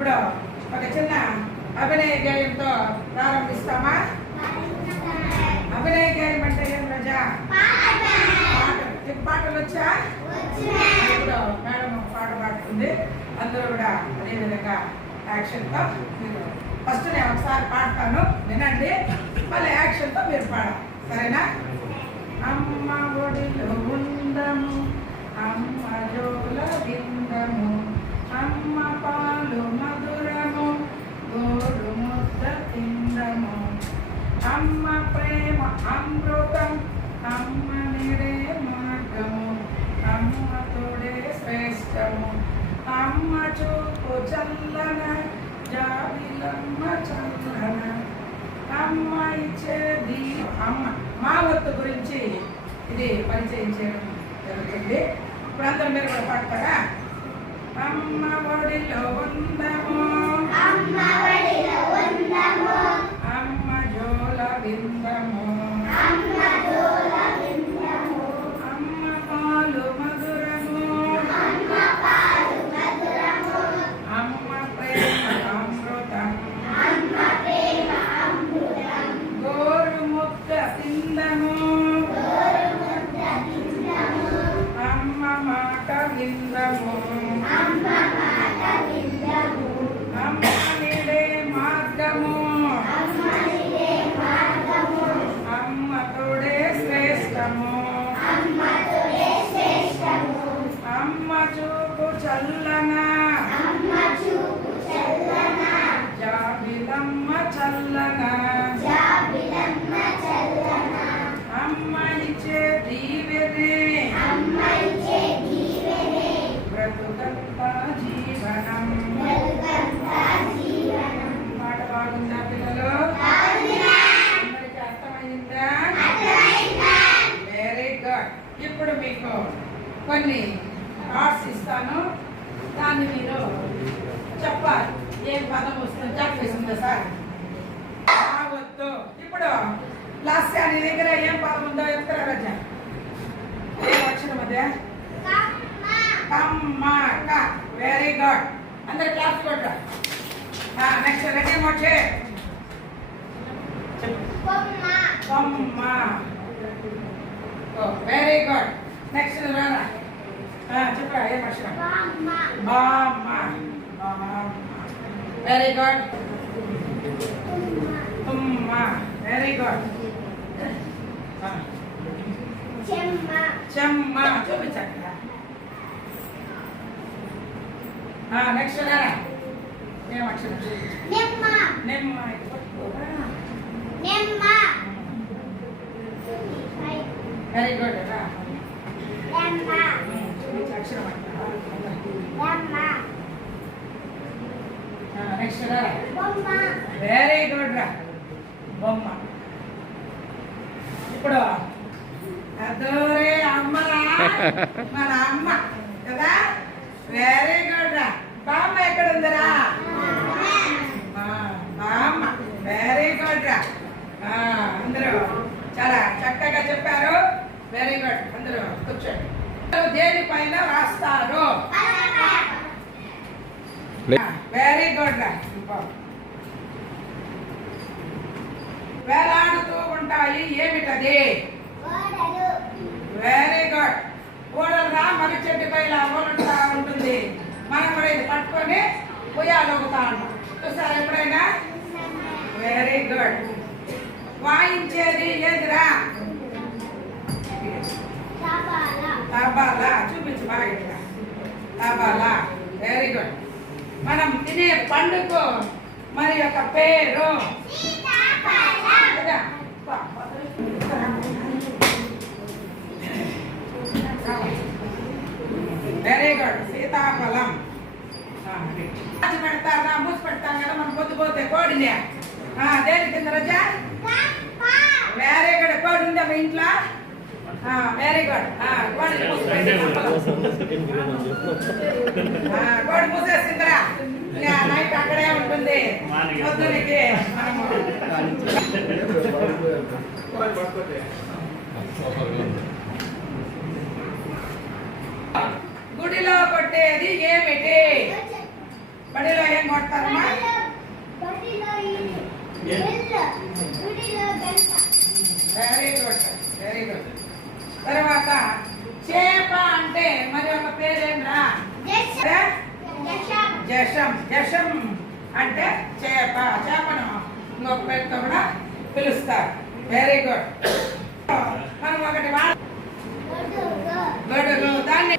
ఇప్పుడు ఒక చిన్న అభినయ గేయంతో ప్రారంభిస్తామా? అభినయ గేయం అంటే ఏం రజా? పాటలు వచ్చా? ఇప్పుడు మేడం ఒక పాట పాడుతుంది, అందరూ కూడా అదేవిధంగా యాక్షన్తో మీరు ఫస్ట్ నేను ఒకసారి పాడతాను, వినండి, మళ్ళీ యాక్షన్తో మీరు పాడాలి, సరేనా? అమ్మ ఒడిలో ఉండము, అమ్మ జోల విందము, అమ్మ పాలు మధురము, గోరు ముద్ద తిందము, అమ్మ ప్రేమ అమృతం, అమ్మ నిడే మార్గము, అమ్మ తోడే శ్రేష్టము, అమ్మ చూపు చల్లన, జాబిలమ్మ చల్లన, అమ్మ ఇచ్చేది అమ్మ. మా వత్తు గురించి ఇది పరిచయం చేయడం జరుగుతుంది. ఇప్పుడు అందరూ మీరు కూడా పాడతారా? అమ్మ ఒడిలో ఉందము, అమ్మ ఒడిలో ఉందము, అమ్మ జోల విందము, అమ్మ జోల విందము, అమ్మ పాలు మధురము, అమ్మ పాలు మధురము, అమ్మ ప్రేమ అమృతం, అమ్మ ప్రేమ అమృతం, గోరు ముద్ద తిందము, గోరు ముద్ద తిందము, అమ్మ మాట విందము, అమ్మ మాట విందము, అమ్మ నిడే మార్గము, అమ్మ నిడే మార్గము, అమ్మ తోడే శ్రేష్టము, అమ్మ తోడే శ్రేష్టము, అమ్మ చూపు చల్లన, అమ్మ చూపు చల్లన, జాబిలమ్మ చల్లన, జాబిలమ్మ చల్లన, అమ్మ ఇచ్చే దీవెనే, అమ్మ ఇచ్చే దీవెనే, బ్రతుకంతా జీవనం, బ్రతుకంతా జీవనం. పాట బాగుందా పిల్లలు? అందరికీ అర్థమైందా? Very good. ఇప్పుడు మీకు కొన్ని కార్డ్స్ ఇస్తాను, దాన్ని మీరు చెప్పాలి. ఏం పదం వస్తుంది చెప్పేసిందా సార్? రావద్దు. ఇప్పుడు లాస్ట్ నీ దగ్గర ఏం పదం ఉందో ఎత్తురా రజా. ఏం అక్షరం అదే? కమ్మ. Very good. అందరు క్లాస్ కొట్టా. నెక్స్ట్ రెడీ మోచే కొమ్మ. Very good. నెక్స్ట్ రారా చెప్పరా ఏం అక్షరం? బామ్మ. Very good. తుమ్మ. Very good. చెమ్మ. చూపించక్క. నెక్స్ట్ రారా ఏం అక్షరం? నెమ్మ. Very good. అక్షరం నెక్స్ట్ వెరీ గుడ్ రా బొమ్మ. ఇప్పుడు అదోరే అమ్మరా మన అమ్మ కదా. వెరీ గుడ్ రా. బామ్మ ఎక్కడ ఉందిరా? బామ్మ. వెరీ గుడ్ రా. అందరూ చాలా చక్కగా చెప్పారు. Very good. అందరూ కూర్చోండి. దేనిపైన రాస్తారు? వెరీ గుడ్ రా. వేలాడుతూ ఉంటాయి, ఏమిటది? Very good. ఓడలుగా మర్రి చెట్టు పైన ఓడుతా ఉంటుంది, మనం కూడా ఇది పట్టుకొని ఉయ్యాలొగుతా ఉంటాం. చూసారా ఎప్పుడైనా? Very good. వాయించేది ఏదిరా? తబలా. చూపించు బాగా. తబలా. Very good. మనం తినే పండుగ మరి యొక్క పేరు? Very good. సీతాఫలం. పెడతారా? మూసి పెడతాం కదా మనం పొద్దుపోతే కోడిని. దేని కింద రజా? Very good. కోడి ఉందా మీ ఇంట్లో? Very good. కోడి మూసేసిందిరా. నైట్ అక్కడే ఉంటుంది, పొద్దునికి మనము గుడిలో కొట్టేది ఏమిటి? బడిలో ఏం కొడతారమ్మా? Very good, very good. తర్వాత చేప అంటే మరి ఒక పేరేంరా? జషం. జషం అంటే చేప. చేపను ఇంకొక పేరుతో కూడా పిలుస్తారు. Very good. మనం ఒకటి గొడుగు, దాన్ని